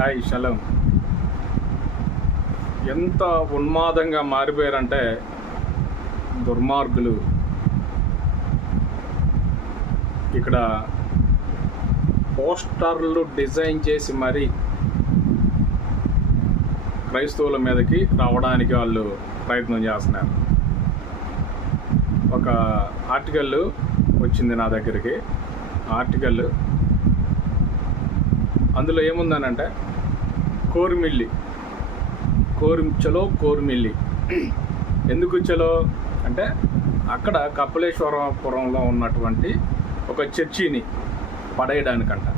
Hi షలం. ఎంత ఉన్మాదంగా మారిపోయారంటే దుర్మార్గులు. ఇక్కడ పోస్టర్లు డిజైన్ చేసి మరీ క్రైస్తవుల మీదకి రావడానికి వాళ్ళు ప్రయత్నం చేస్తున్నారు. ఒక ఆర్టికల్ వచ్చింది నా దగ్గరికి. ఆర్టికల్ అందులో ఏముందనంటే కోరిమిల్లి. కోరి చలో కోరిమిల్లి. ఎందుకు చలో? అంటే అక్కడ కపిలేశ్వరపురంలో ఉన్నటువంటి ఒక చర్చిని పడేయడానికంట.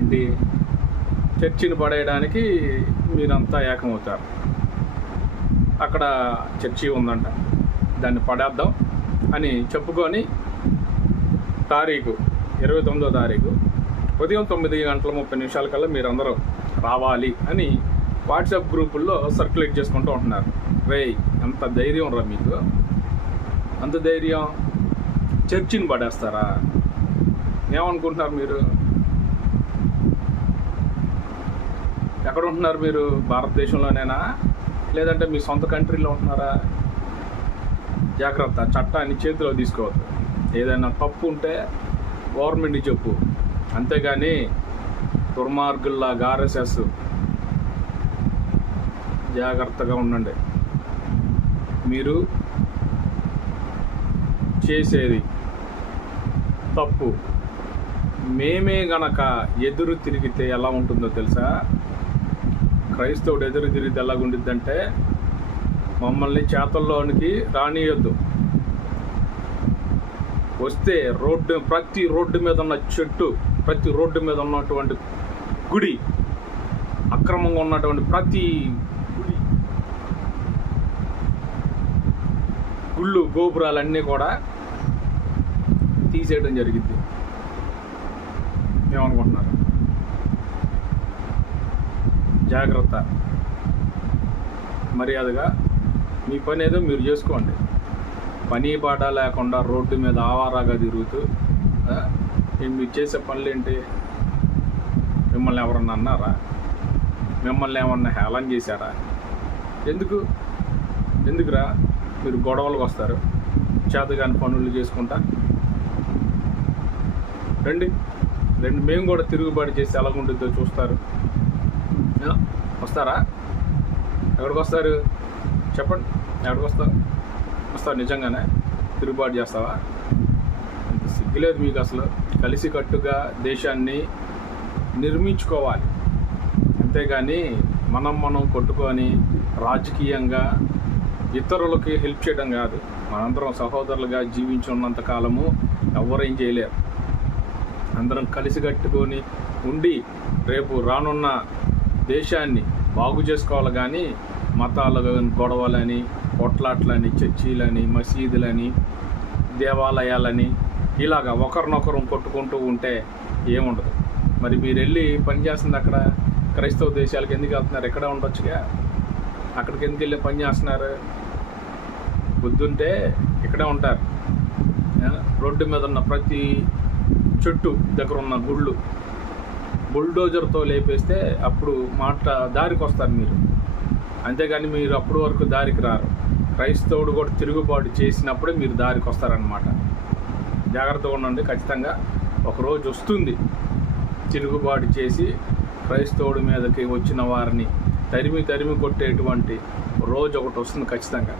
ఏంటి? చర్చిని పడేయడానికి మీరంతా ఏకమవుతారు. అక్కడ చర్చి ఉందంట. దాన్ని పడేద్దాం అని చెప్పుకొని తారీఖు ఇరవై తొమ్మిదో తారీఖు ఉదయం తొమ్మిది గంటల ముప్పై నిమిషాల కల్లా మీరందరూ రావాలి అని వాట్సాప్ గ్రూపుల్లో సర్క్యులేట్ చేసుకుంటూ ఉంటున్నారు. రే అంత ధైర్యం రా మీకు. అంత ధైర్యం. చర్చిని పడేస్తారా? ఏమనుకుంటున్నారు మీరు? ఎక్కడ ఉంటున్నారు మీరు? భారతదేశంలోనేనా? లేదంటే మీ సొంత కంట్రీలో ఉంటున్నారా? జాగ్రత్త చట్టాన్ని చేతిలో తీసుకోవద్దు. ఏదైనా తప్పు ఉంటే గవర్నమెంట్ చెప్పు. అంతేగాని దుర్మార్గుల్లా ఆర్ఎస్ఎస్ జాగ్రత్తగా ఉండండి. మీరు చేసేది తప్పు. మేమే గనక ఎదురు తిరిగితే ఎలా ఉంటుందో తెలుసా? క్రైస్తవుడు ఎదురు తిరిగితే ఎలా ఉండిద్దంటే మమ్మల్ని చేతల్లోనికి రానియొద్దు. వస్తే రోడ్డు ప్రతి రోడ్డు మీద ఉన్న చెట్టు ప్రతి రోడ్డు మీద ఉన్నటువంటి గుడి అక్రమంగా ఉన్నటువంటి ప్రతి గుడి గుళ్ళు గోపురాలన్నీ కూడా తీసేయడం జరిగింది. ఏమనుకుంటున్నారు జాగ్రత్త. మర్యాదగా మీ పని ఏదో మీరు చేసుకోండి. పని బాట లేకుండా రోడ్డు మీద ఆవారాగా తిరుగుతూ మీరు చేసే పనులు ఏంటి మిమ్మల్ని ఎవరన్నా అన్నారా? మిమ్మల్ని ఏమన్నా హేళన చేశారా? ఎందుకు? ఎందుకురా మీరు గొడవలకు వస్తారు? చేతగాని పనులు చేసుకుంటా? రండి. రండి. మేము కూడా తిరుగుబాటు చేసి ఎలాగుంటుందో చూస్తారు. వస్తారా? ఎక్కడికి వస్తారు? చెప్పండి. ఎక్కడికి వస్తారు? వస్తావు నిజంగానే? తిరుగుబాటు చేస్తావా? ఇంత సిగ్గులేదు మీకు అసలు. కలిసికట్టుగా దేశాన్ని నిర్మించుకోవాలి. అంతేగాని మనం మనం కొట్టుకొని రాజకీయంగా ఇతరులకి హెల్ప్ చేయడం కాదు. మనందరం సహోదరులుగా జీవించి ఉన్నంత కాలము ఎవరేం చేయలేరు. అందరం కలిసికట్టుకొని ఉండి రేపు రానున్న దేశాన్ని బాగు చేసుకోవాలి కానీ మతాలు గొడవలని కొట్లాట్లని చర్చీలని మసీదులని దేవాలయాలని ఇలాగా ఒకరినొకరు కొట్టుకుంటూ ఉంటే ఏముండదు. మరి మీరు వెళ్ళి పనిచేస్తుంది అక్కడ? క్రైస్తవ దేశాలకు ఎందుకు వెళ్తున్నారు? ఎక్కడ ఉండొచ్చుగా? అక్కడికి ఎందుకు వెళ్ళి పని చేస్తున్నారు? బుద్ధుంటే ఇక్కడే ఉంటారు. రోడ్డు మీద ఉన్న ప్రతి చెట్టు దగ్గర ఉన్న గుళ్ళు. బుల్డోజర్తో లేపేస్తే అప్పుడు మాట దారికి వస్తారు మీరు. అంతేగాని మీరు అప్పటి వరకు దారికి రారు. క్రైస్తవుడు కూడా తిరుగుబాటు చేసినప్పుడే మీరు దారికి వస్తారనమాట జాగ్రత్తగా ఉండండి. ఖచ్చితంగా ఒకరోజు వస్తుంది. తిరుగుబాటు చేసి క్రైస్తవుడి మీదకి వచ్చిన వారిని తరిమి తరిమి కొట్టేటువంటి రోజు ఒకటి వస్తుంది ఖచ్చితంగా.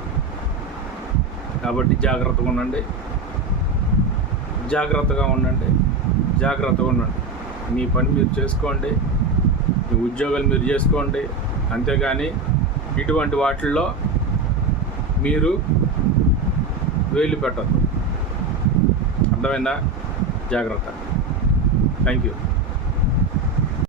కాబట్టి జాగ్రత్తగా ఉండండి. జాగ్రత్తగా ఉండండి. జాగ్రత్తగా ఉండండి. మీ పని మీరు చేసుకోండి. మీ ఉద్యోగాలు మీరు చేసుకోండి. అంతేగాని ఇటువంటి వాటిల్లో మీరు వేలు పెట్టద్దు. అర్థమైందా? జాగ్రత్త. Thank you